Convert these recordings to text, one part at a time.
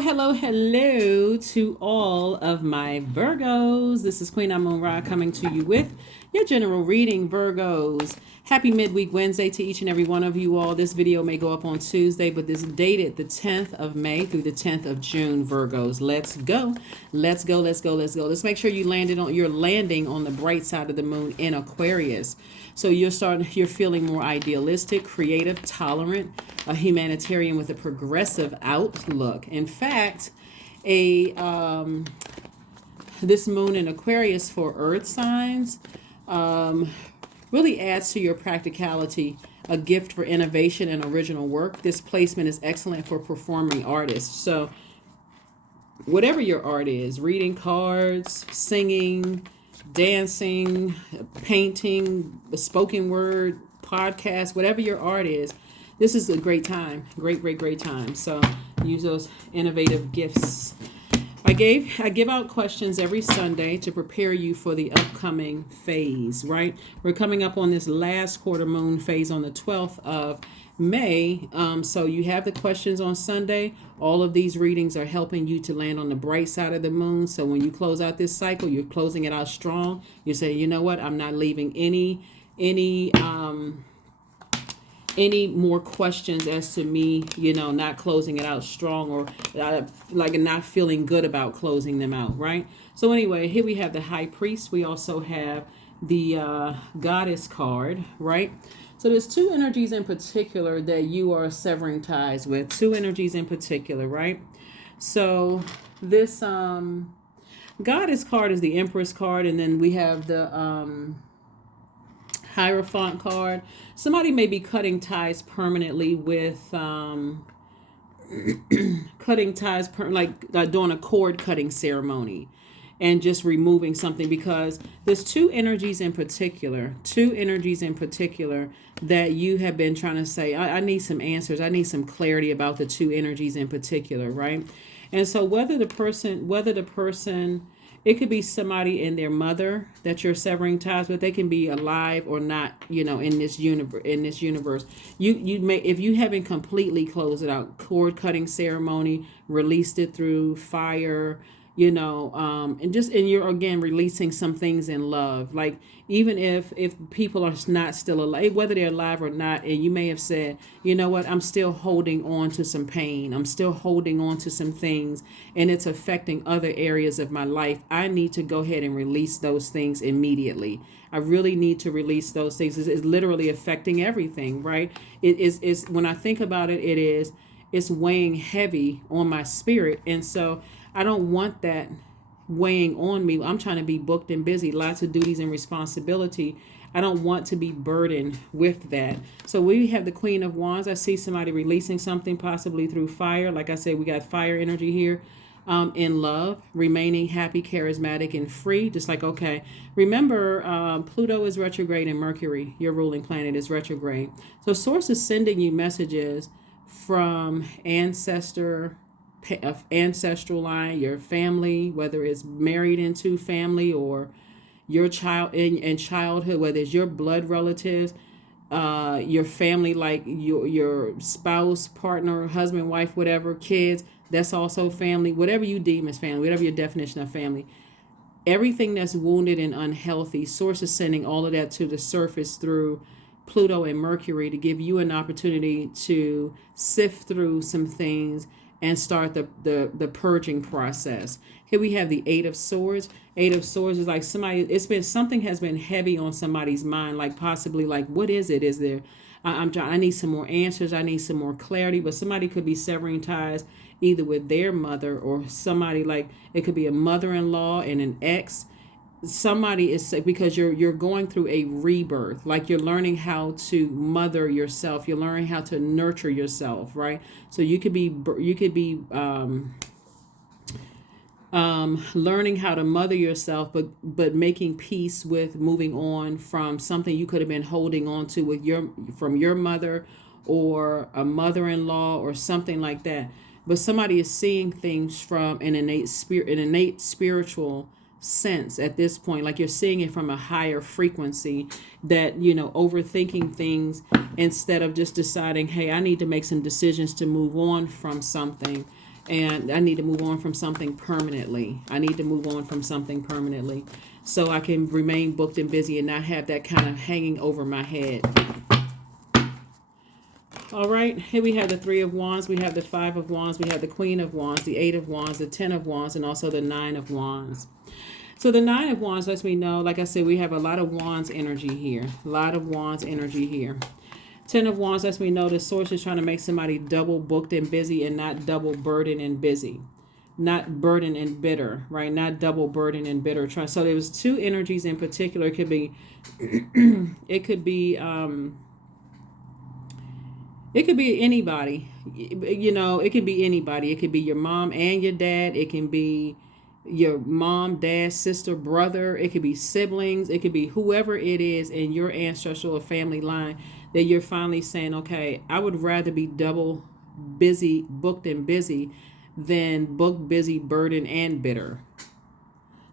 Hello to all of my Virgos. This is Queen Amun-Ra coming to you with your general reading, Virgos. Happy midweek Wednesday to each and every one of you all. This video may go up on Tuesday, but this is dated the 10th of May through the 10th of June, Virgos. Let's go. Let's make sure you're landing on the bright side of the moon in Aquarius. So you're feeling more idealistic, creative, tolerant, a humanitarian with a progressive outlook. In fact, this moon in Aquarius for earth signs really adds to your practicality, a gift for innovation and original work. This placement is excellent for performing artists. So whatever your art is, reading cards, singing, dancing, painting, spoken word, podcast, whatever your art is, this is a great time. Great time. So use those innovative gifts. I give out questions every Sunday to prepare you for the upcoming phase, right? We're coming up on this last quarter moon phase on the 12th of May. So you have the questions on Sunday. All of these readings are helping you to land on the bright side of the moon. So when you close out this cycle, you're closing it out strong. You say, you know what? I'm not leaving any more questions as to me, not closing it out strong or not feeling good about closing them out, right? So anyway, here we have the High Priest. We also have the Goddess card, right? So there's two energies in particular that you are severing ties with. Two energies in particular, right? So this Goddess card is the Empress card, and then we have the Hierophant card. Somebody may be cutting ties permanently with cutting ties doing a cord cutting ceremony and just removing something, because there's two energies in particular that you have been trying to say, I need some answers. I need some clarity about the two energies in particular, right? And so whether the person, it could be somebody and their mother that you're severing ties with. They can be alive or not, in this universe. You may, if you haven't completely closed it out, cord cutting ceremony, released it through fire, and you're again releasing some things in love. Like even if people are not still alive, whether they're alive or not, and you may have said, you know what, I'm still holding on to some pain. I'm still holding on to some things, and it's affecting other areas of my life. I need to go ahead and release those things immediately. I really need to release those things. It's literally affecting everything, right? It is when I think about it, it's weighing heavy on my spirit. And so I don't want that weighing on me. I'm trying to be booked and busy, lots of duties and responsibility. I don't want to be burdened with that. So we have the Queen of Wands. I see somebody releasing something possibly through fire. Like I said, we got fire energy here. In love, remaining happy, charismatic, and free. Just like, okay, remember, Pluto is retrograde and Mercury, your ruling planet, is retrograde. So Source is sending you messages from ancestral line, your family, whether it's married into family or your child in childhood, whether it's your blood relatives, your family, like your spouse, partner, husband, wife, whatever, kids, that's also family, whatever you deem as family, whatever your definition of family. Everything that's wounded and unhealthy, Source is sending all of that to the surface through Pluto and Mercury to give you an opportunity to sift through some things and start the purging process. Here we have the Eight of Swords. Eight of Swords is like something has been heavy on somebody's mind, like possibly like, what is it? Is there, I need some more answers. I need some more clarity. But somebody could be severing ties either with their mother or somebody, like it could be a mother-in-law and an ex. Somebody is, because you're going through a rebirth, like you're learning how to mother yourself, you're learning how to nurture yourself, right? So you could be learning how to mother yourself, but making peace with moving on from something you could have been holding on to from your mother or a mother-in-law or something like that. But somebody is seeing things from an innate spiritual sense at this point, like you're seeing it from a higher frequency, that overthinking things instead of just deciding, hey, I need to make some decisions to move on from something. and I need to move on from something permanently. I need to move on from something permanently so I can remain booked and busy and not have that kind of hanging over my head. All right, here we have the Three of Wands, we have the Five of Wands, we have the Queen of Wands, the Eight of Wands, the Ten of Wands, and also the Nine of Wands. So the Nine of Wands lets me know, like I said, we have a lot of Wands energy here. A lot of Wands energy here. Ten of Wands lets me know the source is trying to make somebody double booked and busy and not double burdened and busy. Not burdened and bitter, right? Not double burdened and bitter. So there was two energies in particular. It could be, it could be anybody. You know, it could be anybody. It could be your mom and your dad. It can be your mom, dad, sister, brother. It could be siblings. It could be whoever it is in your ancestral or family line that you're finally saying, okay, I would rather be double busy, booked and busy than booked, busy, burdened, and bitter.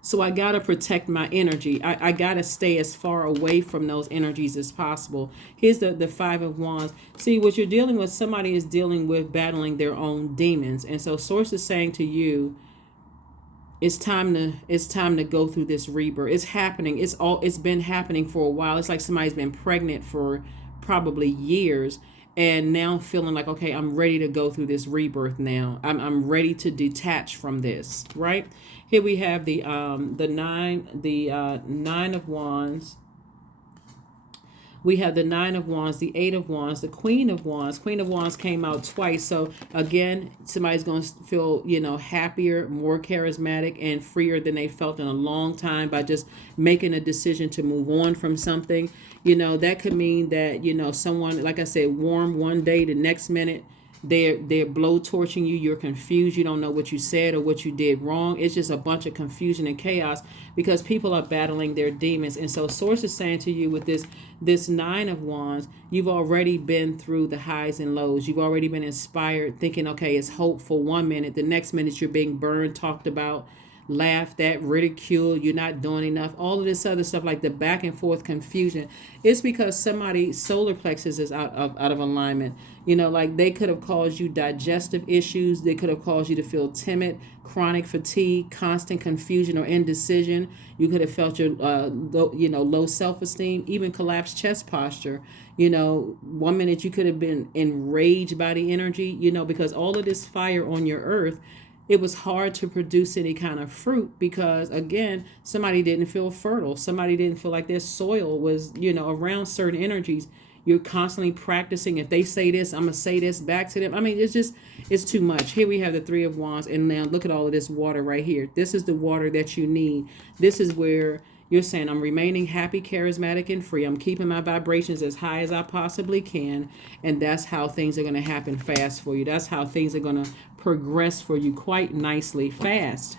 So I got to protect my energy. I got to stay as far away from those energies as possible. Here's the Five of Wands. See, what you're dealing with, somebody is dealing with battling their own demons. And so Source is saying to you, it's time to go through this rebirth. It's happening. It's been happening for a while. It's like somebody's been pregnant for probably years and now feeling like, okay, I'm ready to go through this rebirth now. I'm ready to detach from this, right? Here we have the Nine of Wands. We have the Nine of Wands, the Eight of Wands, the Queen of Wands. Queen of Wands came out twice. So again, somebody's going to feel, you know, happier, more charismatic, and freer than they felt in a long time by just making a decision to move on from something. You know, that could mean that, you know, someone, like I said, warm one day, the next minute, they're blowtorching you. You're confused. You don't know what you said or what you did wrong. It's just a bunch of confusion and chaos because people are battling their demons. And so Source is saying to you with this Nine of Wands, you've already been through the highs and lows. You've already been inspired, thinking, okay, it's hope for 1 minute. The next minute you're being burned, talked about, laughed at, ridiculed, you're not doing enough, all of this other stuff, like the back and forth confusion. It's because somebody's solar plexus is out of alignment. You know, like they could have caused you digestive issues. They could have caused you to feel timid, chronic fatigue, constant confusion or indecision. You could have felt your low self-esteem, even collapsed chest posture. You know, 1 minute you could have been enraged by the energy, you know, because all of this fire on your earth, it was hard to produce any kind of fruit because, again, somebody didn't feel fertile. Somebody didn't feel like their soil was, you know, around certain energies. You're constantly practicing. If they say this, I'm going to say this back to them. I mean, it's too much. Here we have the Three of Wands. And now look at all of this water right here. This is the water that you need. This is where you're saying, I'm remaining happy, charismatic, and free. I'm keeping my vibrations as high as I possibly can. And that's how things are going to happen fast for you. That's how things are going to progress for you quite nicely, fast.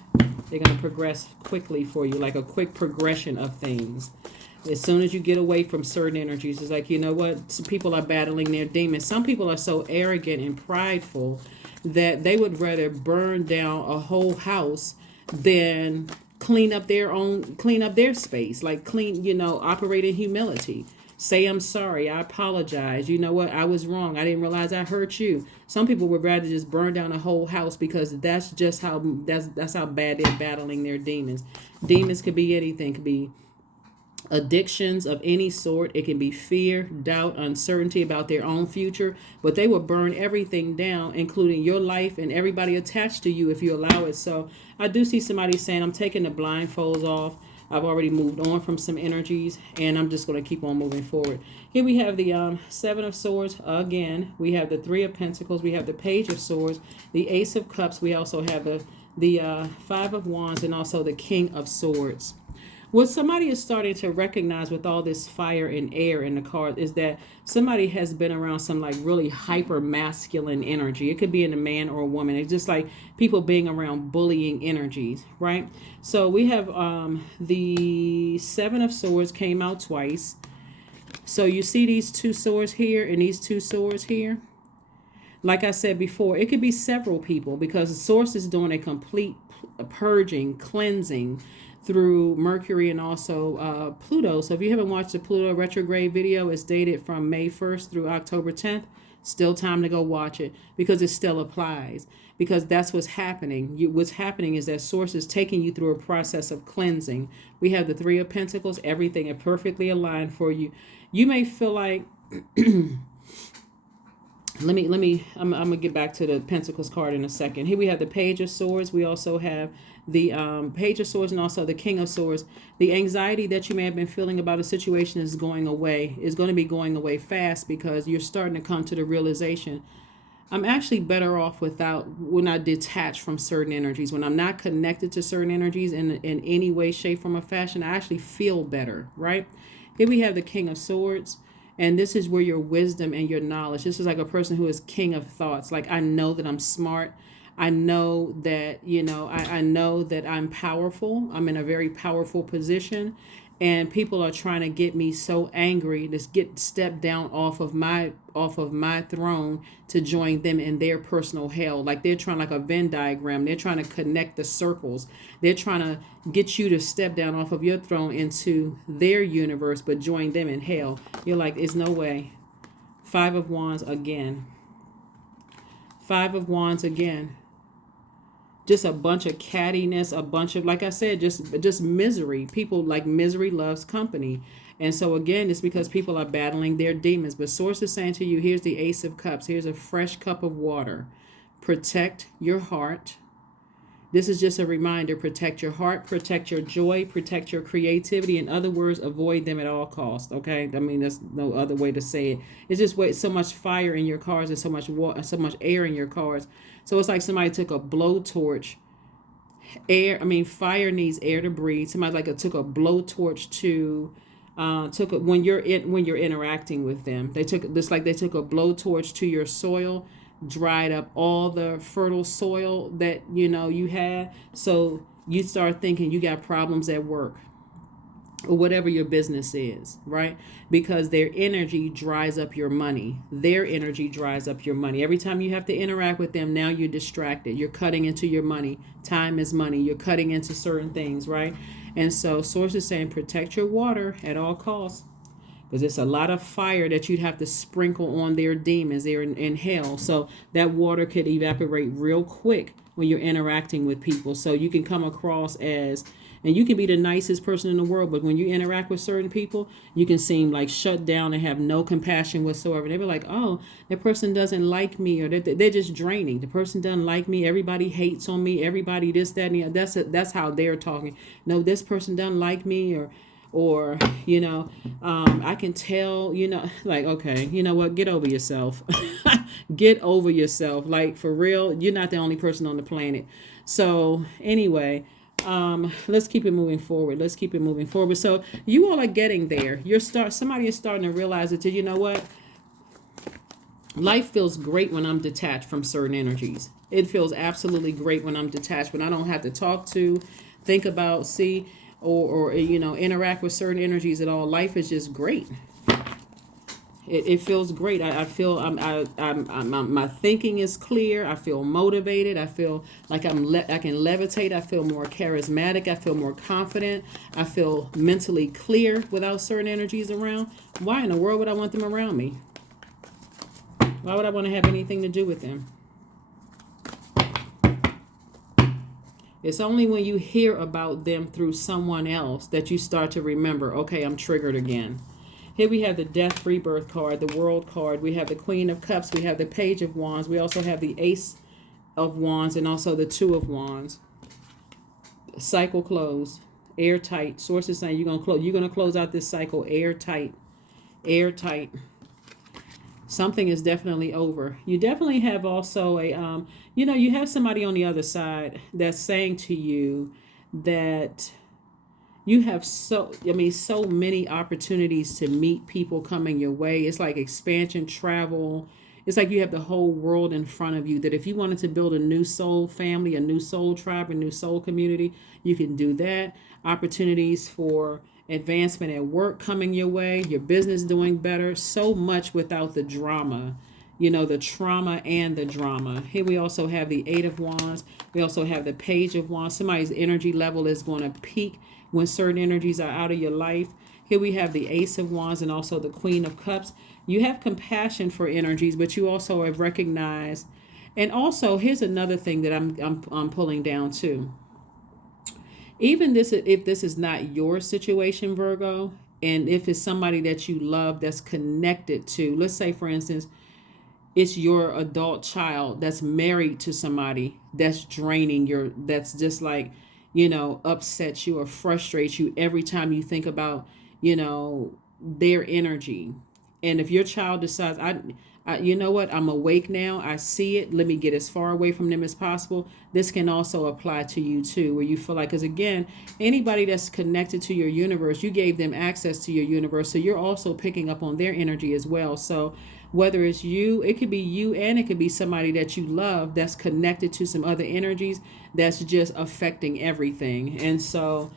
They're going to progress quickly for you, like a quick progression of things. As soon as you get away from certain energies, it's like, you know what? Some people are battling their demons. Some people are so arrogant and prideful that they would rather burn down a whole house than clean up their space, like operate in humility. Say, I'm sorry, I apologize. You know what? I was wrong. I didn't realize I hurt you. Some people would rather just burn down a whole house because that's just how that's how bad they're battling their demons. Demons could be anything. Could be addictions of any sort. It can be fear, doubt, uncertainty about their own future, but they will burn everything down, including your life and everybody attached to you if you allow it. So I do see somebody saying, I'm taking the blindfolds off. I've already moved on from some energies and I'm just going to keep on moving forward. Here we have the Seven of Swords again. We have the Three of Pentacles. We have the Page of Swords, the Ace of Cups. We also have the Five of Wands and also the King of Swords. What somebody is starting to recognize with all this fire and air in the card is that somebody has been around some like really hyper masculine energy. It could be in a man or a woman. It's just like people being around bullying energies, right? So we have the Seven of Swords came out twice. So you see these two swords here and these two swords here. Like I said before, it could be several people because the source is doing a complete purging, cleansing through Mercury and also Pluto. So if you haven't watched the Pluto retrograde video, it's dated from May 1st through October 10th. Still time to go watch it because it still applies. Because that's what's happening. What's happening is that Source is taking you through a process of cleansing. We have the Three of Pentacles. Everything is perfectly aligned for you. You may feel like I'm gonna get back to the Pentacles card in a second. Here we have the Page of Swords. We also have the Page of Swords and also the King of Swords. The anxiety that you may have been feeling about a situation is going away. Is going to be going away fast because you're starting to come to the realization, I'm actually better off when I detach from certain energies. When I'm not connected to certain energies in any way, shape, form, or fashion, I actually feel better, right? Here we have the King of Swords. And this is where your wisdom and your knowledge. This is like a person who is king of thoughts. Like, I know that I'm smart. I know that, I know that I'm powerful. I'm in a very powerful position. And people are trying to get me so angry to get stepped down off of my throne to join them in their personal hell. Like, they're trying, like a Venn diagram. They're trying to connect the circles. They're trying to get you to step down off of your throne into their universe, but join them in hell. You're like, there's no way. Five of Wands again. Five of Wands again. Just a bunch of cattiness, a bunch of, like I said, just misery. People, like, misery loves company. And so again, it's because people are battling their demons. But Source is saying to you, here's the Ace of Cups. Here's a fresh cup of water. Protect your heart. This is just a reminder. Protect your heart, protect your joy, protect your creativity. In other words, avoid them at all costs. Okay? I mean, there's no other way to say it. It's just so much fire in your cars and so much water, so much air in your cars. So it's like somebody took a blowtorch. Fire needs air to breathe. Somebody took a blowtorch to when you're interacting with them. They took a blowtorch to your soil, dried up all the fertile soil that you had. So you start thinking you got problems at work or whatever your business is, right? Because their energy dries up your money. Their energy dries up your money. Every time you have to interact with them, now you're distracted. You're cutting into your money. Time is money. You're cutting into certain things, right? And so Source is saying protect your water at all costs. Because it's a lot of fire that you'd have to sprinkle on their demons. They're in hell. So that water could evaporate real quick when you're interacting with people. So you can come across as, and you can be the nicest person in the world, but when you interact with certain people, you can seem like shut down and have no compassion whatsoever. They'll be like, oh, that person doesn't like me, or they're just draining. The person doesn't like me. Everybody hates on me. Everybody this, that, and the other. That's how they're talking. No, this person doesn't like me, or I can tell, like, okay, you know what, get over yourself. Get over yourself. Like, for real, you're not the only person on the planet. So anyway, let's keep it moving forward. So you all are getting there. Somebody is starting to realize that, you know what, life feels great when I'm detached from certain energies. It feels absolutely great when I'm detached, when I don't have to talk to, think about, see, or interact with certain energies at all. Life is just great. It feels great. I feel my thinking is clear. I feel motivated. I feel like I can levitate. I feel more charismatic. I feel more confident. I feel mentally clear without certain energies around. Why in the world would I want them around me? Why would I want to have anything to do with them? It's only when you hear about them through someone else that you start to remember, okay, I'm triggered again. Here we have the Death Rebirth card, the World card. We have the Queen of Cups. We have the Page of Wands. We also have the Ace of Wands and also the Two of Wands. Cycle closed. Airtight. Source is saying you're gonna close out this cycle airtight. Airtight. Something is definitely over. You definitely have also you have somebody on the other side that's saying to you that you have so many opportunities to meet people coming your way. It's like expansion, travel. It's like you have the whole world in front of you, that if you wanted to build a new soul family, a new soul tribe, a new soul community, you can do that. Opportunities for advancement at work coming your way, your business doing better, so much without the drama, the trauma and the drama. Here we also have the Eight of Wands. We also have the Page of Wands. Somebody's energy level is going to peak when certain energies are out of your life. Here we have the Ace of Wands and also the Queen of Cups. You have compassion for energies, but you also have recognized. And also, here's another thing that I'm pulling down too. Even this, if this is not your situation, Virgo, and if it's somebody that you love that's connected to, let's say, for instance, it's your adult child that's married to somebody that's draining your, that's just like, upsets you or frustrates you every time you think about, their energy. And if your child decides, you know what, I'm awake now, I see it, let me get as far away from them as possible. This can also apply to you too, where you feel like, because again, anybody that's connected to your universe, you gave them access to your universe, so you're also picking up on their energy as well. So whether it's you, it could be you, and it could be somebody that you love that's connected to some other energies that's just affecting everything. And so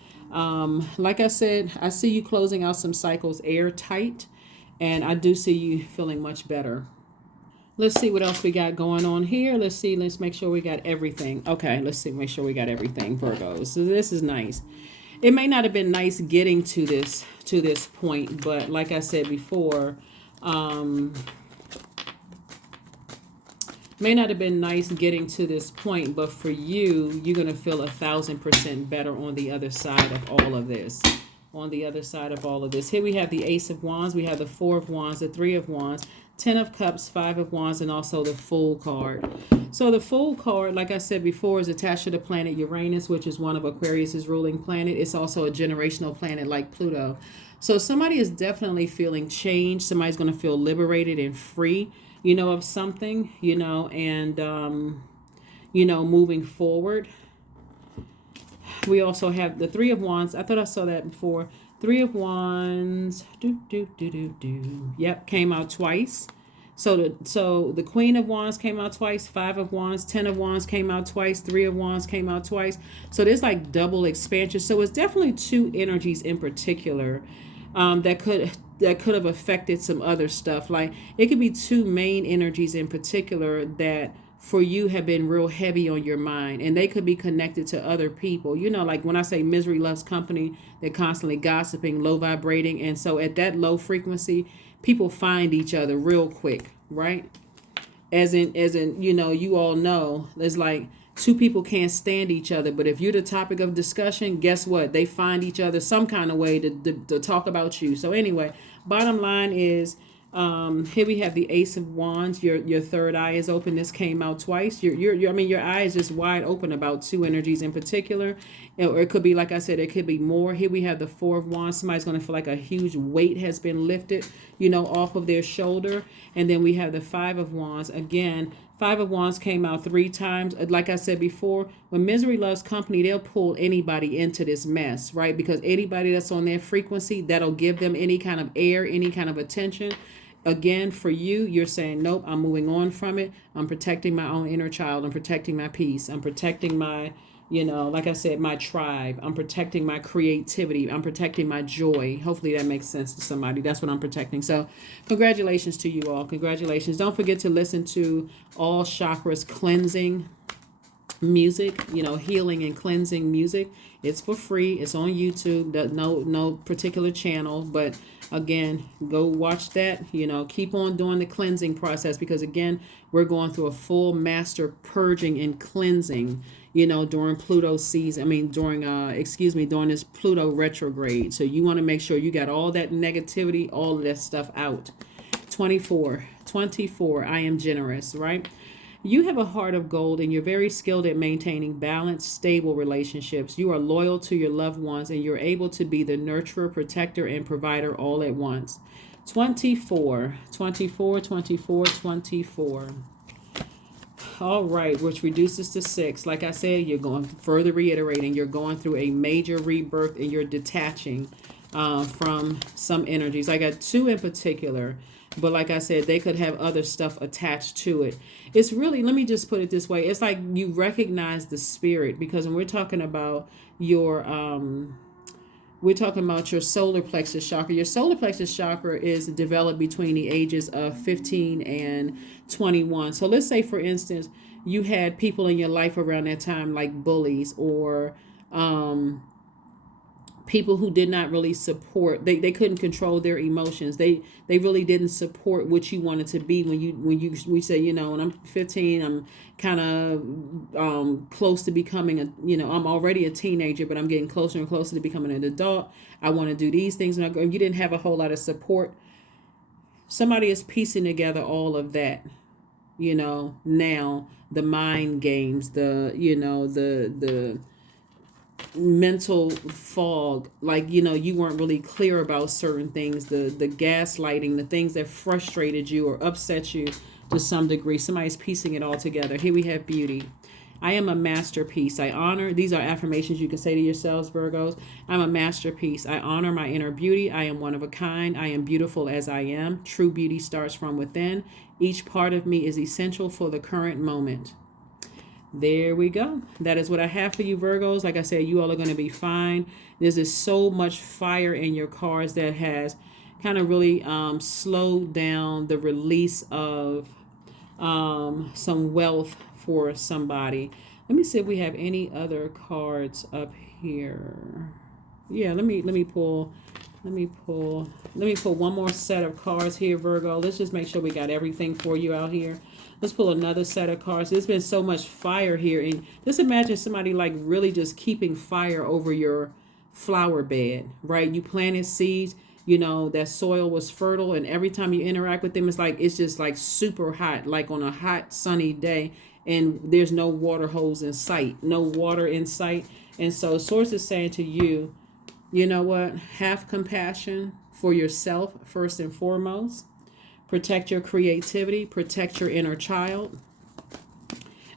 like I said, I see you closing out some cycles airtight, and I do see you feeling much better. Let's see what else we got going on here. Let's see. Let's make sure we got everything. Okay, let's see. Make sure we got everything, Virgos. So this is nice. It may not have been nice getting to this point, but like I said before, may not have been nice getting to this point, but for you, you're going to feel 1,000% better on the other side of all of this. On the other side of all of this. Here we have the Ace of Wands, we have the Four of Wands, the Three of Wands, Ten of Cups, Five of Wands, and also the Fool card. So the Fool card, like I said before, is attached to the planet Uranus, which is one of Aquarius's ruling planet. It's also a generational planet like Pluto. So somebody is definitely feeling change. Somebody's going to feel liberated and free, of something, and, moving forward. We also have the Three of Wands. I thought I saw that before. Three of Wands. Yep, came out twice. So the Queen of Wands came out twice. Five of Wands, Ten of Wands came out twice. Three of Wands came out twice. So there's like double expansion. So it's definitely two energies in particular that could have affected some other stuff. Like it could be two main energies in particular that for you have been real heavy on your mind, and they could be connected to other people. Like when I say misery loves company, they're constantly gossiping, low vibrating. And so at that low frequency, people find each other real quick, right? As in, you all know, it's like two people can't stand each other, but if you're the topic of discussion, guess what? They find each other some kind of way to talk about you. So anyway, bottom line is, here we have the Ace of Wands. Your third eye is open. This came out twice. Your eye is just wide open about two energies in particular, or it could be, like I said, it could be more. Here we have the Four of Wands. Somebody's going to feel like a huge weight has been lifted, off of their shoulder. And then we have the Five of Wands. Again, Five of Wands came out three times. Like I said before, when misery loves company, they'll pull anybody into this mess, right? Because anybody that's on their frequency, that'll give them any kind of air, any kind of attention. Again, for you, you're saying, nope, I'm moving on from it. I'm protecting my own inner child. I'm protecting my peace. I'm protecting my, like I said, my tribe. I'm protecting my creativity. I'm protecting my joy. Hopefully that makes sense to somebody. That's what I'm protecting. So congratulations to you all. Congratulations. Don't forget to listen to all chakras cleansing music, healing and cleansing music. It's for free. It's on YouTube. No particular channel, but again, go watch that. Keep on doing the cleansing process, because again, we're going through a full master purging and cleansing, during Pluto season. during this Pluto retrograde. So you want to make sure you got all that negativity, all of that stuff out. 24, I am generous, right? You have a heart of gold, and you're very skilled at maintaining balanced, stable relationships. You are loyal to your loved ones, and you're able to be the nurturer, protector, and provider all at once. 24. All right, which reduces to 6. Like I said, you're going, further reiterating, you're going through a major rebirth, and you're detaching from some energies. I got 2 in particular. But like I said, they could have other stuff attached to it. It's really, let me just put it this way. It's like you recognize the spirit, because when we're talking about your solar plexus chakra. Your solar plexus chakra is developed between the ages of 15 and 21. So let's say, for instance, you had people in your life around that time like bullies, or people who did not really support, they couldn't control their emotions. They really didn't support what you wanted to be. We say, when I'm 15, I'm kind of close to becoming I'm already a teenager, but I'm getting closer and closer to becoming an adult. I want to do these things, and you didn't have a whole lot of support. Somebody is piecing together all of that. Now the mind games, the mental fog, like you weren't really clear about certain things, the gaslighting, the things that frustrated you or upset you to some degree. Somebody's piecing it all together. Here we have beauty. I am a masterpiece. I honor, these are affirmations you can say to yourselves, Virgos. I'm a masterpiece. I honor my inner beauty. I am one of a kind. I am beautiful as I am. True beauty starts from within. Each part of me is essential for the current moment. There we go. That is what I have for you, Virgos. Like I said, you all are going to be fine. There's just so much fire in your cards that has kind of really slowed down the release of some wealth for somebody. Let me see if we have any other cards up here. Yeah, let me pull one more set of cards here, Virgo. Let's just make sure we got everything for you out here. Let's pull another set of cards. There's been so much fire here. And just imagine somebody like really just keeping fire over your flower bed, right? You planted seeds, that soil was fertile, and every time you interact with them, it's just like super hot, like on a hot, sunny day, and there's no water hose in sight, no water in sight. And so Source is saying to you, you know what? Have compassion for yourself first and foremost. Protect your creativity. Protect your inner child.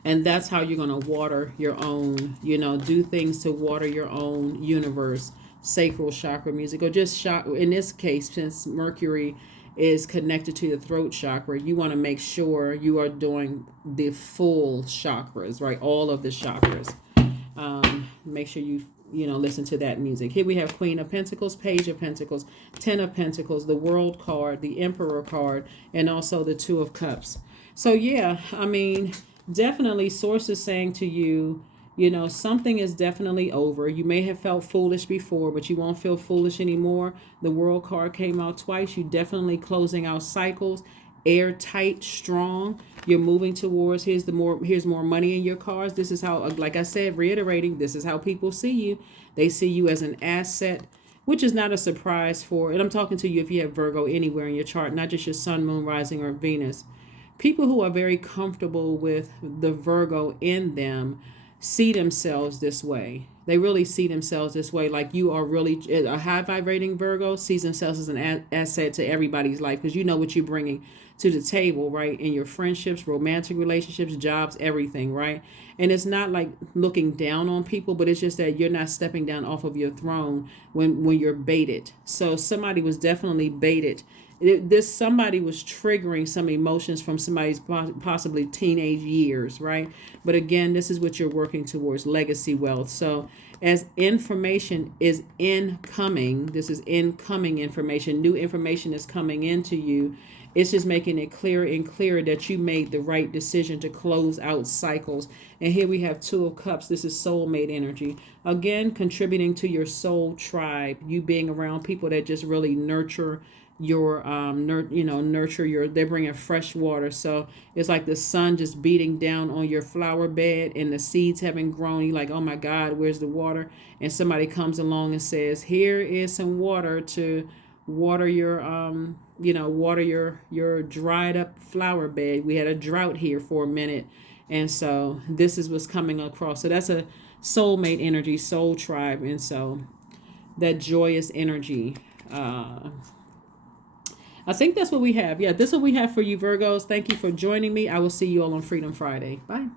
And that's how you're going to water your own, do things to water your own universe, sacral chakra music, or just chakra. In this case, since Mercury is connected to the throat chakra, you want to make sure you are doing the full chakras, right? All of the chakras. Make sure you listen to that music. Here we have Queen of Pentacles, Page of Pentacles, Ten of Pentacles, the World card, the Emperor card, and also the Two of Cups. So yeah, definitely Source is saying to you, something is definitely over. You may have felt foolish before, but you won't feel foolish anymore. The World card came out twice. You definitely closing out cycles, airtight, strong. You're moving towards, here's more money in your cards. This is how, like I said, reiterating, this is how people see you. They see you as an asset, which is not a surprise and I'm talking to you if you have Virgo anywhere in your chart, not just your sun, moon, rising, or Venus. People who are very comfortable with the Virgo in them see themselves this way. They really see themselves this way. Like you are really a high vibrating Virgo sees themselves as an asset to everybody's life, because you know what you're bringing to the table, right? In your friendships, romantic relationships, jobs, everything, right? And it's not like looking down on people, but it's just that you're not stepping down off of your throne when you're baited. So somebody was definitely baited. Somebody was triggering some emotions from somebody's possibly teenage years, right? But again, this is what you're working towards, legacy wealth. So as information is incoming, this is incoming information, new information is coming into you. It's just making it clearer and clearer that you made the right decision to close out cycles. And here we have Two of Cups. This is soulmate energy. Again, contributing to your soul tribe. You being around people that just really nurture your nurture your, they're bringing fresh water. So it's like the sun just beating down on your flower bed and the seeds haven't grown. You're like, oh my God, where's the water? And somebody comes along and says, here is some water to water your water your dried up flower bed. We had a drought here for a minute, and so this is what's coming across. So that's a soulmate energy, soul tribe. And so that joyous energy, I think that's what we have. Yeah, this is what we have for you, Virgos. Thank you for joining me. I will see you all on Freedom Friday. Bye.